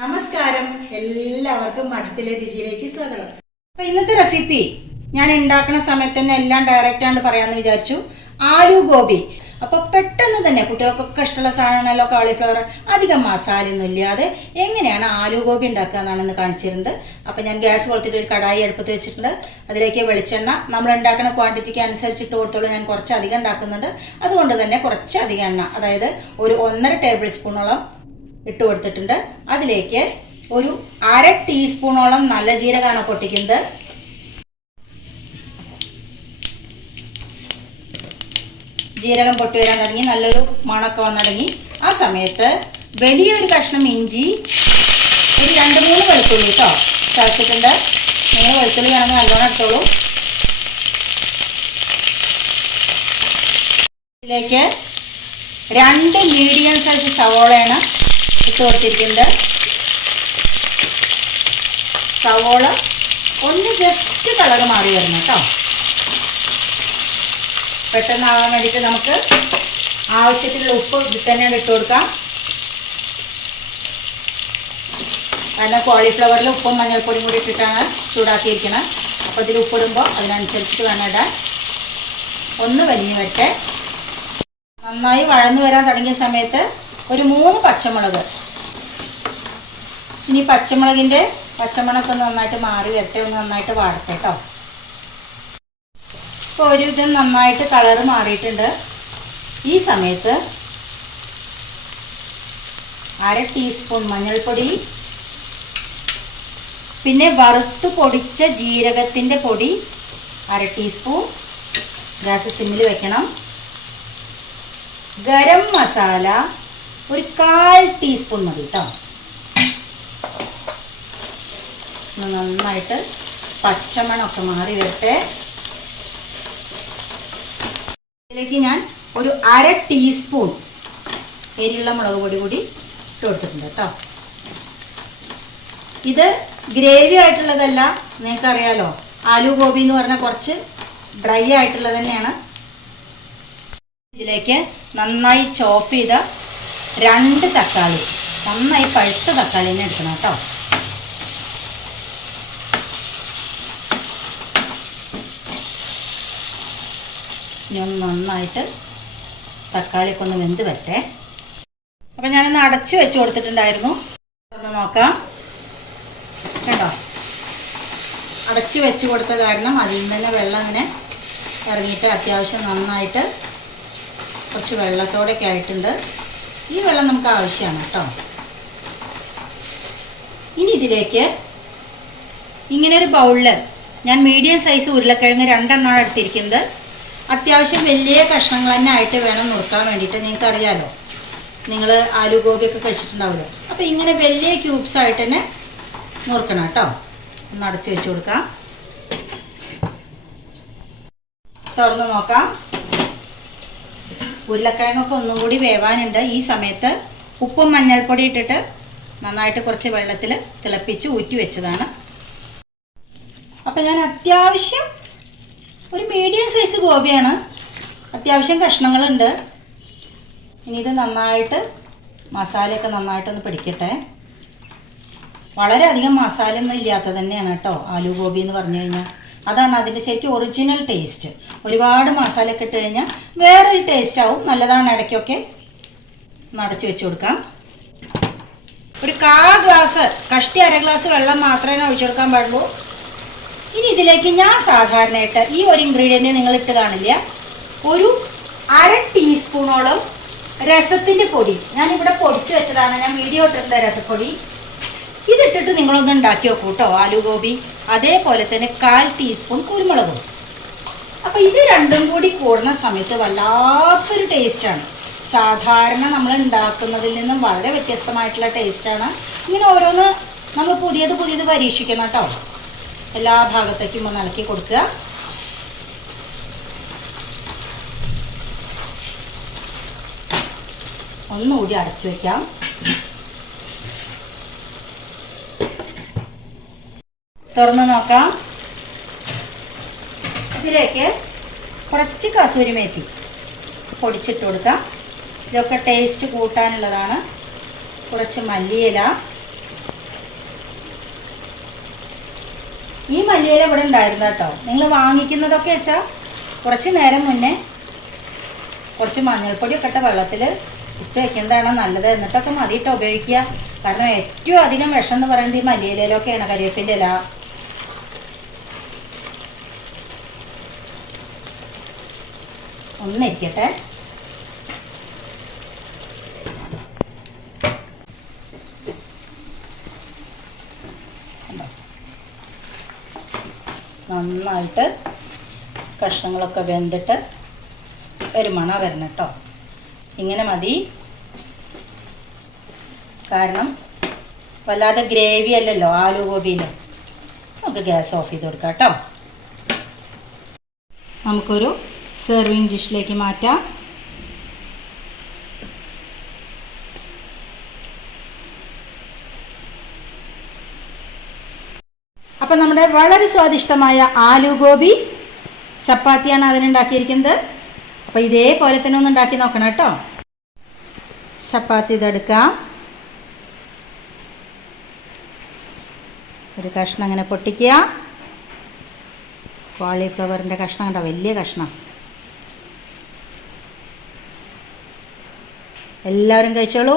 നമസ്കാരം, എല്ലാവർക്കും മഠത്തിലെ രുചിയിലേക്ക് സ്വാഗതം. അപ്പൊ ഇന്നത്തെ റെസിപ്പി ഞാൻ ഉണ്ടാക്കുന്ന സമയത്ത് തന്നെ എല്ലാം ഡയറക്റ്റ് ആയിട്ട് പറയാമെന്ന് വിചാരിച്ചു. ആലു ഗോബി. അപ്പൊ പെട്ടെന്ന് തന്നെ കുട്ടികൾക്കൊക്കെ ഇഷ്ടമുള്ള സാധനമാണല്ലോ കാളിഫ്ലവർ. അധികം മസാലയൊന്നും ഇല്ലാതെ എങ്ങനെയാണ് ആലു ഗോബി ഉണ്ടാക്കുക എന്നാണെന്ന് കാണിച്ചിരുന്നത്. അപ്പൊ ഞാൻ ഗ്യാസ് പോലത്തെ ഒരു കടായി അടുപ്പത്ത് വെച്ചിട്ടുണ്ട്. അതിലേക്ക് വെളിച്ചെണ്ണ നമ്മൾ ഉണ്ടാക്കുന്ന ക്വാണ്ടിറ്റിക്ക് അനുസരിച്ചിട്ട് കൊടുത്തോളൂ. ഞാൻ കുറച്ച് അധികം ഉണ്ടാക്കുന്നുണ്ട്, അതുകൊണ്ട് തന്നെ കുറച്ച് അധികം എണ്ണ, അതായത് ഒരു 1.5 ടേബിൾ സ്പൂണോളം ഇട്ട് കൊടുത്തിട്ടുണ്ട്. അതിലേക്ക് ഒരു 1/2 ടീസ്പൂണോളം നല്ല ജീരകമാണ് പൊട്ടിക്കുന്നത്. ജീരകം പൊട്ടി വരാൻ തുടങ്ങി, നല്ലൊരു മണമൊക്കെ വന്നു തുടങ്ങി. ആ സമയത്ത് വലിയൊരു കഷ്ണം ഇഞ്ചി, ഒരു 2-3 വെളുത്തുള്ളി കേട്ടോ ചതച്ചിട്ടുണ്ട്. നിങ്ങൾ വെളുത്തുള്ളി വേണമെങ്കിൽ നല്ലോണം എടുത്തോളൂ. ഇതിലേക്ക് 2 മീഡിയം സൈസ് സവോളയാണ് ഇട്ട് കൊടുത്തിരിക്കുന്നത്. സവോള ഒന്ന് ജസ്റ്റ് കളർ മാറി വരണം കേട്ടോ. പെട്ടെന്നാകാൻ വേണ്ടിയിട്ട് നമുക്ക് ആവശ്യത്തിനുള്ള ഉപ്പ് ഇതിൽ തന്നെയാണ് ഇട്ട് കൊടുക്കാം. കാരണം കോളിഫ്ലവറിൽ ഉപ്പും മഞ്ഞൾപ്പൊടിയും കൂടി ഇട്ടിട്ടാണ് ചൂടാക്കിയിരിക്കുന്നത്. അപ്പോൾ ഇതിൽ ഉപ്പിടുമ്പോൾ അതിനനുസരിച്ചിട്ട് വേണം ഇടാൻ. ഒന്ന് വലിഞ്ഞ് വരട്ടെ. നന്നായി വഴന്നു വരാൻ തുടങ്ങിയ സമയത്ത് ഒരു 3 പച്ചമുളക്. ഇനി പച്ചമുളകിൻ്റെ പച്ചമണമൊക്കെ ഒന്ന് നന്നായിട്ട് മാറി വരട്ടെ, ഒന്ന് നന്നായിട്ട് വാടട്ടെ കേട്ടോ. ഇപ്പോൾ ഒരു ഇത് നന്നായിട്ട് കളറ് മാറിയിട്ടുണ്ട്. ഈ സമയത്ത് 1/2 ടീസ്പൂൺ മഞ്ഞൾപ്പൊടി, പിന്നെ വറുത്ത് പൊടിച്ച ജീരകത്തിൻ്റെ പൊടി 1/2 ടീസ്പൂൺ. ഗ്യാസ് സിമ്മിൽ വെക്കണം. ഗരം മസാല ഒരു 1/4 ടീസ്പൂൺ മതി കേട്ടോ. നന്നായിട്ട് പച്ചമണമൊക്കെ മാറി വരട്ടെ. ഇതിലേക്ക് ഞാൻ ഒരു 1/2 ടീസ്പൂൺ എരിയുള്ള മുളക് പൊടി കൂടി ഇട്ട് കൊടുത്തിട്ടുണ്ട് കേട്ടോ. ഇത് ഗ്രേവി ആയിട്ടുള്ളതല്ല, നിങ്ങൾക്കറിയാലോ ആലു ഗോബി എന്ന് പറഞ്ഞാൽ കുറച്ച് ഡ്രൈ ആയിട്ടുള്ളത് തന്നെയാണ്. ഇതിലേക്ക് നന്നായി ചോപ്പ് ചെയ്ത 2 തക്കാളി, നന്നായി പഴുത്ത തക്കാളി തന്നെ എടുക്കണം കേട്ടോ. ഇനി ഒന്ന് നന്നായിട്ട് തക്കാളിയൊക്കെ ഒന്ന് വെന്ത് വരട്ടെ. അപ്പം ഞാനൊന്ന് അടച്ച് വെച്ച് കൊടുത്തിട്ടുണ്ടായിരുന്നു. ഒന്ന് നോക്കാം കേട്ടോ. അടച്ച് വെച്ച് കൊടുത്ത കാരണം അതിൽ നിന്ന് തന്നെ വെള്ളം ഇങ്ങനെ ഇറങ്ങിയിട്ട് അത്യാവശ്യം നന്നായിട്ട് കുറച്ച് വെള്ളത്തോടെയൊക്കെ ആയിട്ടുണ്ട്. ഈ വെള്ളം നമുക്ക് ആവശ്യമാണ് കേട്ടോ. ഇനി ഇതിലേക്ക് ഇങ്ങനെ ഒരു ബൗളിൽ ഞാൻ മീഡിയം സൈസ് ഉരുളക്കിഴങ്ങ് 2 എണ്ണമാണ് എടുത്തിരിക്കുന്നത്. അത്യാവശ്യം വലിയ കഷ്ണങ്ങൾ തന്നെ ആയിട്ട് വേണം നുറുക്കാൻ വേണ്ടിയിട്ട്. നിങ്ങൾക്കറിയാലോ, നിങ്ങൾ ആലു ഗോബിയൊക്കെ കഴിച്ചിട്ടുണ്ടാവുമല്ലോ. അപ്പോൾ ഇങ്ങനെ വലിയ ക്യൂബ്സ് ആയിട്ട് തന്നെ നുറുക്കണം കേട്ടോ. ഒന്ന് അടച്ച് വെച്ച് കൊടുക്കാം. തുറന്ന് നോക്കാം. ഉരുളക്കിഴങ്ങൊക്കെ ഒന്നും കൂടി വേവാനുണ്ട്. ഈ സമയത്ത് ഉപ്പും മഞ്ഞൾപ്പൊടി ഇട്ടിട്ട് നന്നായിട്ട് കുറച്ച് വെള്ളത്തിൽ തിളപ്പിച്ച് ഊറ്റി വെച്ചതാണ്. അപ്പം ഞാൻ അത്യാവശ്യം ഒരു മീഡിയം സൈസ് ഗോപിയാണ്, അത്യാവശ്യം കഷ്ണങ്ങളുണ്ട്. ഇനി ഇത് നന്നായിട്ട് മസാലയൊക്കെ നന്നായിട്ടൊന്ന് പിടിക്കട്ടെ. വളരെയധികം മസാലയൊന്നും ഇല്ലാത്തത് തന്നെയാണ് കേട്ടോ ആലു ഗോബി എന്ന് പറഞ്ഞു കഴിഞ്ഞാൽ. അതാണ് അതിൻ്റെ ശരിക്കും ഒറിജിനൽ ടേസ്റ്റ്. ഒരുപാട് മസാലയൊക്കെ ഇട്ട് കഴിഞ്ഞാൽ വേറൊരു ടേസ്റ്റ് ആവും. നല്ലതാണ് ഇടയ്ക്കൊക്കെ. ഒന്ന് അടച്ച് വെച്ച് കൊടുക്കാം. ഒരു 1/4 ഗ്ലാസ്, കഷ്ടി 1/2 ഗ്ലാസ് വെള്ളം മാത്രമേ ഒഴിച്ചു കൊടുക്കാൻ പാടുള്ളൂ. ഇനി ഇതിലേക്ക് ഞാൻ സാധാരണയായിട്ട് ഈ ഒരു ഇൻഗ്രീഡിയൻറ്റ് നിങ്ങൾ ഇട്ട് കാണില്ല, ഒരു 1/2 ടീസ്പൂണോളം രസത്തിൻ്റെ പൊടി ഞാനിവിടെ പൊടിച്ച് വെച്ചതാണ്. ഞാൻ വീഡിയോ ഇട്ടിട്ടുണ്ട് രസപ്പൊടി. ഇതിട്ടിട്ട് നിങ്ങളൊന്ന് ഉണ്ടാക്കി നോക്കൂ കേട്ടോ ആലു ഗോബി. അതേപോലെ തന്നെ 1/4 ടീസ്പൂൺ കുരുമുളകും. അപ്പോൾ ഇത് രണ്ടും കൂടി കൂടുന്ന സമയത്ത് വല്ലാത്തൊരു ടേസ്റ്റാണ്. സാധാരണ നമ്മൾ ഉണ്ടാക്കുന്നതിൽ നിന്നും വളരെ വ്യത്യസ്തമായിട്ടുള്ള ടേസ്റ്റാണ്. ഇങ്ങനെ ഓരോന്ന് നമ്മൾ പുതിയത് പരീക്ഷിക്കണം കേട്ടോ. എല്ലാ ഭാഗത്തേക്കും ഒന്ന് ഇളക്കി കൊടുക്കുക. ഒന്നുകൂടി അടച്ചു വയ്ക്കാം. തുറന്ന് നോക്കാം. ഇതിലേക്ക് കുറച്ച് കസൂരി മേത്തി പൊടിച്ചിട്ട് കൊടുക്കാം. ഇതൊക്കെ ടേസ്റ്റ് കൂട്ടാനുള്ളതാണ്. കുറച്ച് മല്ലിയില, ഈ മല്ലിയില ഇവിടെ ഉണ്ടായിരുന്നു കേട്ടോ. നിങ്ങൾ വാങ്ങിക്കുന്നതൊക്കെ വെച്ചാൽ കുറച്ച് നേരം മുന്നേ കുറച്ച് മഞ്ഞൾപ്പൊടിയൊക്കെ ഇട്ട വെള്ളത്തിൽ ഇട്ട് വെക്കുന്നതാണ് നല്ലത്. എന്നിട്ടൊക്കെ മതി ഇട്ട് ഉപയോഗിക്കുക. കാരണം ഏറ്റവും അധികം വിഷം എന്ന് പറയുന്നത് ഈ മല്ലിയിലൊക്കെയാണ്, കരിവേപ്പിൻ്റെ ഇല. ഒന്നിരിക്കട്ടെ. നന്നായിട്ട് കഷ്ണങ്ങളൊക്കെ വെന്തിട്ട് ഒരു മണ വരണം കേട്ടോ. ഇങ്ങനെ മതി. കാരണം വല്ലാതെ ഗ്രേവി അല്ലല്ലോ ആലു ഗോപിയിൽ. നമുക്ക് ഗ്യാസ് ഓഫ് ചെയ്ത് കൊടുക്കാം കേട്ടോ. നമുക്കൊരു സെർവിങ് ഡിഷിലേക്ക് മാറ്റാം. അപ്പം നമ്മുടെ വളരെ സ്വാദിഷ്ടമായ ആലു ഗോപി ചപ്പാത്തിയാണ് അതിനുണ്ടാക്കിയിരിക്കുന്നത്. അപ്പോൾ ഇതേപോലെ തന്നെ ഒന്ന് ഉണ്ടാക്കി നോക്കണം കേട്ടോ. ചപ്പാത്തി ഇതെടുക്കാം. ഒരു കഷ്ണം അങ്ങനെ പൊട്ടിക്കുക. കോളിഫ്ലവറിൻ്റെ കഷ്ണം കണ്ടോ, വലിയ കഷ്ണം. എല്ലാവരും കഴിച്ചോളൂ.